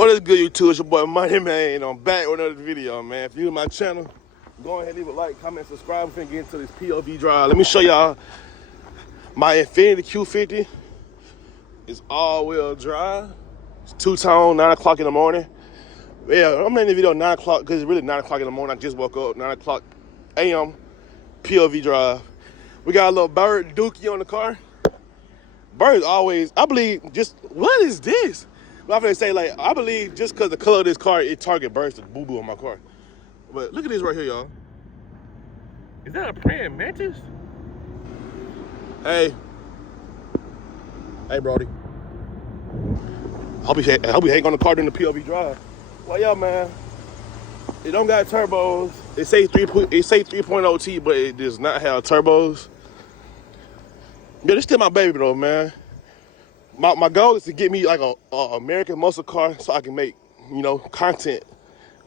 What is good, YouTube? It's your boy Money Man, and I'm back with another video, man. If you're new to my channel, go ahead and leave a like, comment, subscribe. We're finna get into this Pov Drive. Let me show y'all my Infiniti Q50. It's all-wheel drive. It's two-tone, 9 o'clock in the morning. Yeah, I'm in the video 9 o'clock because it's really 9 o'clock in the morning. I just woke up, 9 o'clock a.m. Pov Drive. We got a little bird dookie on the car. Birds always, I believe, just, what is this? I'm gonna say, like, I believe just because the color of this car, it target birds to boo-boo on my car. But look at this right here, y'all. Is that a praying mantis? Hey, Brody. I hope you hang on the car during the Pov Drive. Well, yeah, man. It don't got turbos. It say 3.0 T, but it does not have turbos. Yeah, this still my baby though, man. My goal is to get me like a American muscle car so I can make, you know, content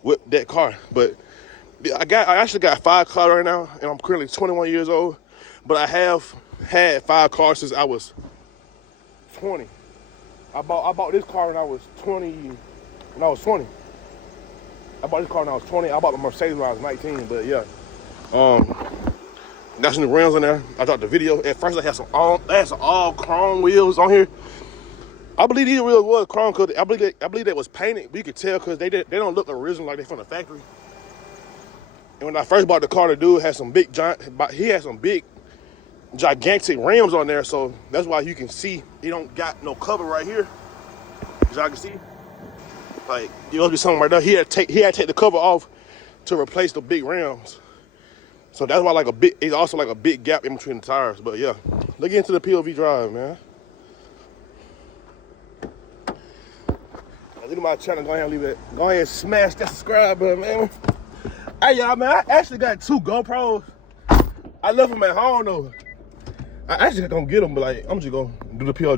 with that car. But I actually got 5 cars right now, and I'm currently 21 years old. But I have had 5 cars since I was 20. I bought this car when I was 20. I bought this car when I was 20. I bought the Mercedes when I was 19. But yeah, got some rims on there. I dropped the video. At first, I had some all chrome wheels on here. I believe these wheels was chrome because I believe they was painted. But you could tell because they don't look original like they from the factory. And when I first bought the car, the dude had some big gigantic rims on there. So that's why you can see he don't got no cover right here. As y'all can see, like you must be something right there. He had to take the cover off to replace the big rims. So that's why it's also like a big gap in between the tires. But yeah, look into the Pov Drive, man. Look at my channel. Go ahead and leave it. Go ahead and smash that subscribe button, man. Hey y'all, man, I actually got 2 GoPros. I left them at home though. I actually gonna get them, but like I'm just gonna do the Pov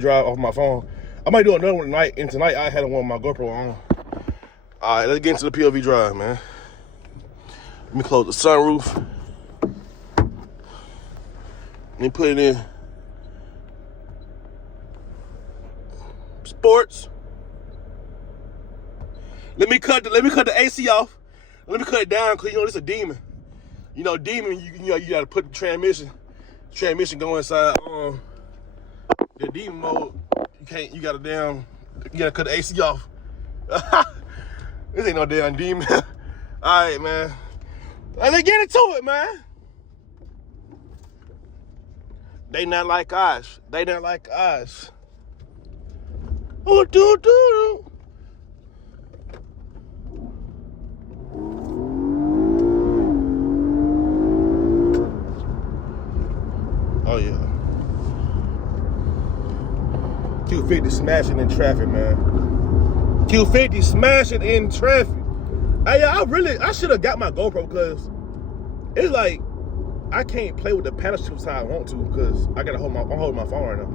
Drive off my phone. I might do another one tonight, and tonight I had one with my GoPro on. All right, let's get into the Pov Drive, man. Let me close the sunroof. Let me put it in sports. Let me cut the AC off. Let me cut it down because you know this is a demon. You know, demon. You gotta put the transmission go inside. The demon mode. You gotta cut the AC off. This ain't no damn demon. All right, man. Let's get into it, man. They not like us. They not like us. Oh, do. Oh yeah. Q50 smashing in traffic, man. Q50 smashing in traffic. Hey, I should have got my GoPro because it's like I can't play with the paddle shifters how I want to because I'm holding my phone right now.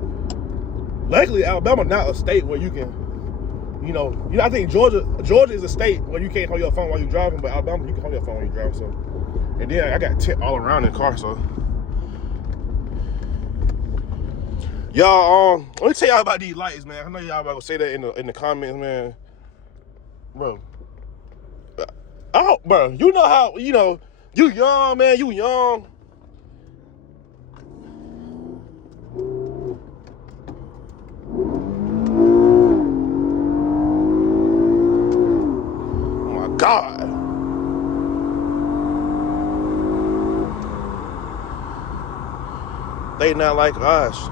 Luckily, Alabama not a state where you can, you know, I think Georgia is a state where you can't hold your phone while you're driving, but Alabama you can hold your phone while you're driving. So, and then I got tint all around in the car, so. Y'all, let me tell y'all about these lights, man. I know y'all about to say that in the comments, man. Bro. Bro, you know how, you young, man, you young. Oh my God. They not like us.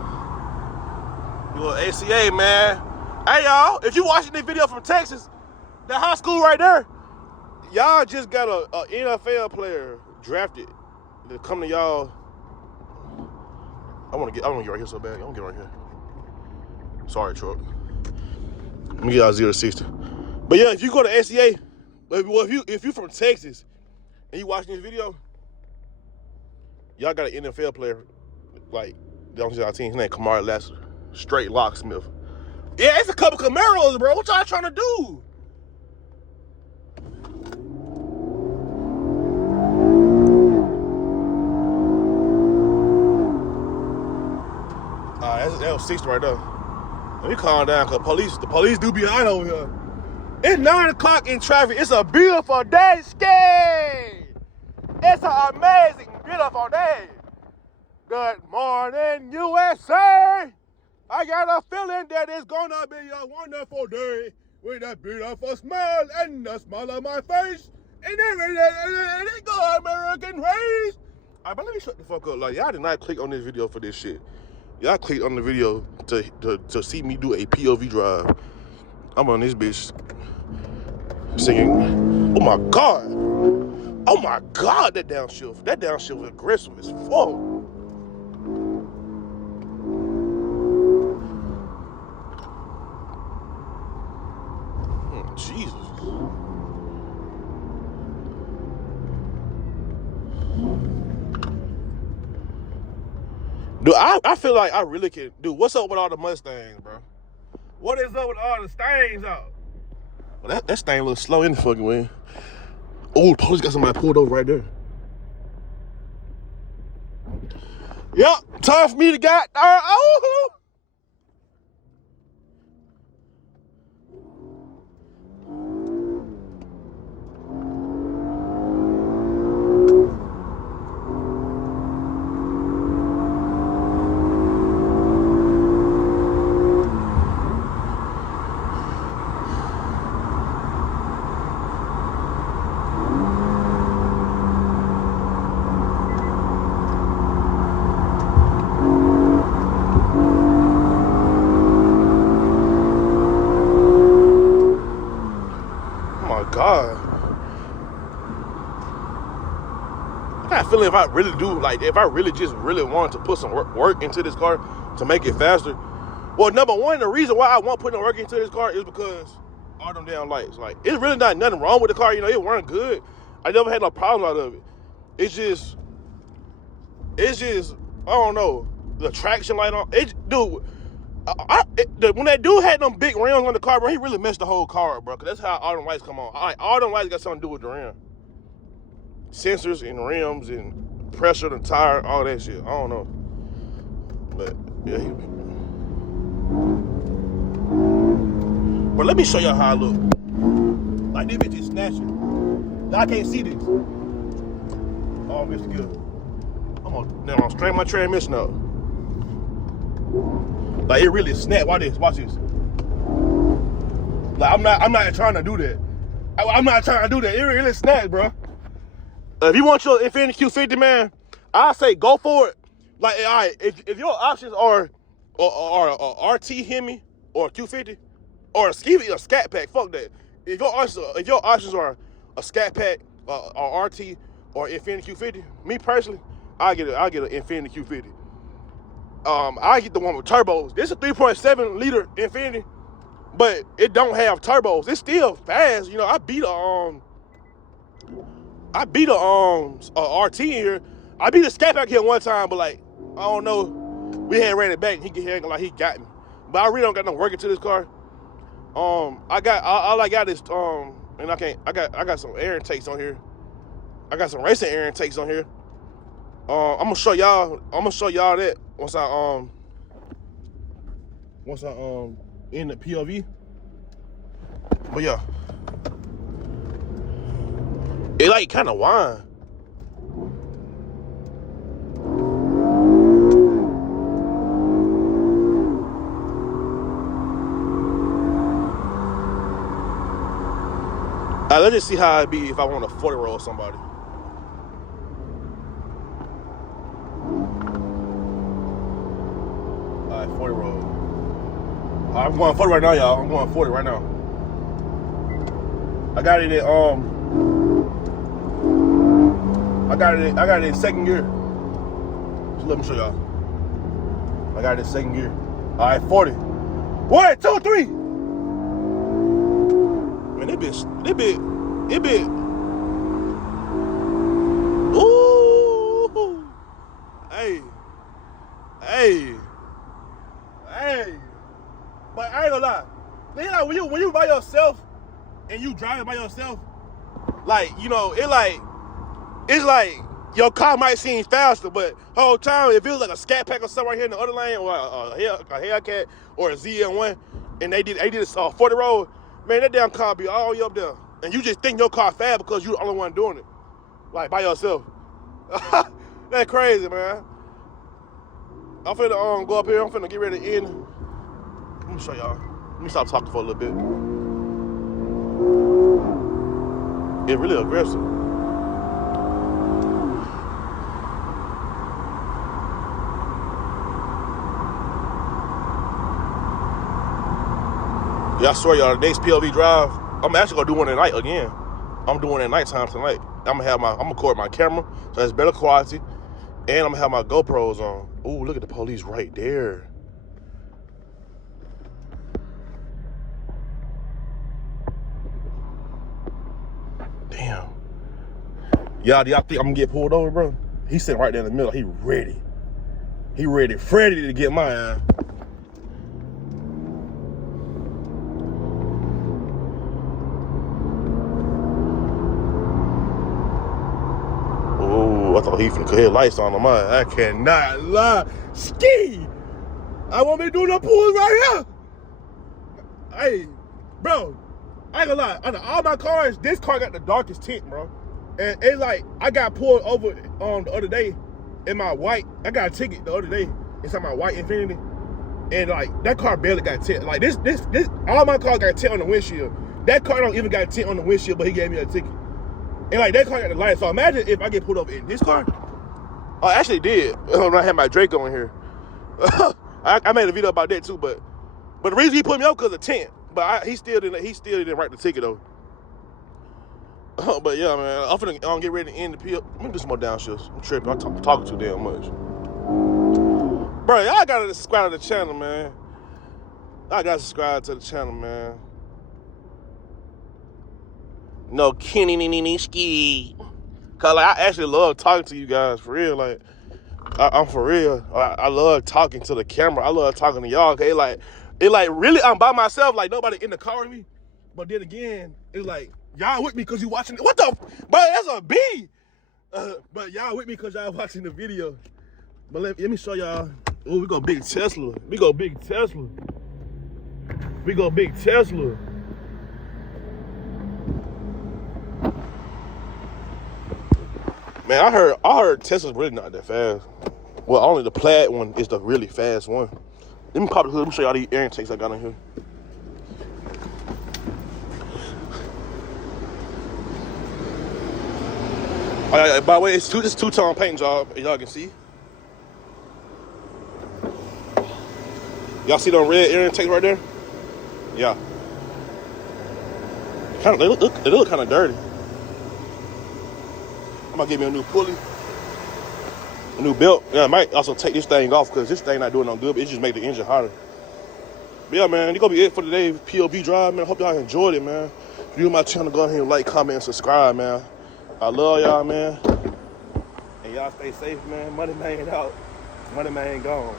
You go ACA, man. Hey, y'all, if you watching this video from Texas, that high school right there, y'all just got a NFL player drafted to come to y'all. I want to get right here so bad. I want to get right here. Sorry, truck. Let me get out 0 to 60. But yeah, if you go to ACA, if you from Texas and you watching this video, y'all got an NFL player like on y'all team. His name Kamari Lassiter. Straight locksmith. Yeah, it's a couple Camaros, bro. What y'all trying to do? That was 60 right there. Let me calm down, cause the police do be hot over here. It's 9 o'clock in traffic. It's a beautiful day, ski. It's an amazing, beautiful day. Good morning, USA. I got a feeling that it's gonna be a wonderful day with a beautiful smile and a smile on my face. And then go American race. Alright, but let me shut the fuck up. Like, y'all did not click on this video for this shit. Y'all clicked on the video to see me do a POV drive. I'm on this bitch singing. Oh my God. Oh my God, that downshift. That downshift was aggressive as fuck. Jesus. Dude, I feel like I really can. Dude, what's up with all the Mustangs, bro? What is up with all the Stangs out? Well, that Stang a little slow in the fucking way. Oh, the police got somebody pulled over right there. Yep, time for me to get. Oh! God. I got a feeling if I really do, like, if I really just really want to put some work into this car to make it faster. Well, number one, the reason why I want putting work into this car is because all them damn lights. Like, it's really not nothing wrong with the car. You know, it weren't good. I never had no problem out of it. It's just, I don't know, the traction light on. Dude, when that dude had them big rims on the car, bro, he really messed the whole car, bro. Cause that's how all them lights come on. All them lights got something to do with the rim. Sensors and rims and pressure, the tire, all that shit. I don't know. But, yeah. But let me show y'all how I look. Like, this bitch is snatching. I can't see this. Oh, Mr. Good. I'm gonna straighten my transmission up. Like, it really snapped. Watch this. Like, I'm not trying to do that. I'm not trying to do that. It really snapped, bro. If you want your Infiniti Q50, man, I say go for it. Like, all right, if your options are a RT Hemi or a Q50 or a Scat Pack, fuck that. If your options are a Scat Pack or RT or Infiniti Q50, me personally, I get an Infiniti Q50. I get the one with turbos. This is a 3.7 liter Infiniti, but it don't have turbos. It's still fast. You know, I beat a RT in here. I beat a Scat Pack here one time, but like, I don't know. We had ran it back. He got me. But I really don't got no work into this car. All I got is and I got some air intakes on here. I got some racing air intakes on here. I'm gonna show y'all that once I in the POV. But yeah, it like kind of whine. Let's just see how it'd be if I want to 40 roll somebody. All right, 40 roll. I'm going 40 right now, y'all. I'm going 40 right now. I got it in second gear. Just let me show y'all. I got it in second gear. All right, 40. 1, 2, 3. Man, it bit. Ooh. Hey. But I ain't gonna lie. Then like when you by yourself and you driving by yourself, like, you know, it's like your car might seem faster, but the whole time, if it was like a Scat Pack or something right here in the other lane, or a Hellcat or a ZM1, and they did a 40 roll, Man, that damn car be all the way up there. And you just think your car fast because you the only one doing it. Like, by yourself. That's crazy, man. I'm finna go up here. I'm finna get ready to end. Let me show y'all. Let me stop talking for a little bit. It's really aggressive. Yeah, I swear y'all, the next POV drive, I'm actually gonna do one at night again. I'm doing it at nighttime tonight. I'm gonna record my camera, so that's better quality, and I'm gonna have my GoPros on. Ooh, look at the police right there. Damn. Y'all think I'm gonna get pulled over, bro? He's sitting right there in the middle. He ready. He ready, Freddy to get my ass. Oh, I thought he finna cut his lights on mine. I cannot lie. Ski! I won't be doing no pulls right here. Hey, bro, I ain't gonna lie. Out of all my cars, this car got the darkest tint, bro. And it's like, I got pulled over the other day in my white. I got a ticket the other day inside my white Infiniti. And like, that car barely got tint. Like this, all my cars got tint on the windshield. That car don't even got tint on the windshield, but he gave me a ticket. And like, that car got the lights. So imagine if I get pulled over in this car. Oh, I actually did when I had my Drake on here. I made a video about that too, but the reason he put me up because of tint. But he still didn't write the ticket though. But yeah, man, I'm finna get ready to end the PO. Let me do some more downshifts. I'm tripping. I'm talking too damn much. Bro, y'all gotta subscribe to the channel, man. I gotta subscribe to the channel, man. No Kenny ski. Cause like, I actually love talking to you guys for real. Like, I'm for real. I love talking to the camera. I love talking to y'all. Okay, it like really I'm by myself. Like nobody in the car with me. But then again, it's like y'all with me because you watching. What the? Bro, that's a B. But y'all with me because y'all watching the video. But let me show y'all. Oh, we go big Tesla. We go big Tesla. We go big Tesla. Man, I heard Tesla's really not that fast. Well, only the plaid one is the really fast one. Let me pop the hood. Let me show y'all these air intakes I got on here. Oh, yeah, by the way, it's two-tone paint job, as y'all can see. Y'all see them red air intakes right there? Yeah. They look kind of dirty. I'm gonna give me a new pulley, a new belt. Yeah, I might also take this thing off because this thing not doing no good, but it just make the engine hotter. But yeah, man, it's gonna be it for today. POV drive, man. I hope y'all enjoyed it, man. If you're on my channel, go ahead and like, comment, and subscribe, man. I love y'all, man. And y'all stay safe, man. Money man out. Money man gone.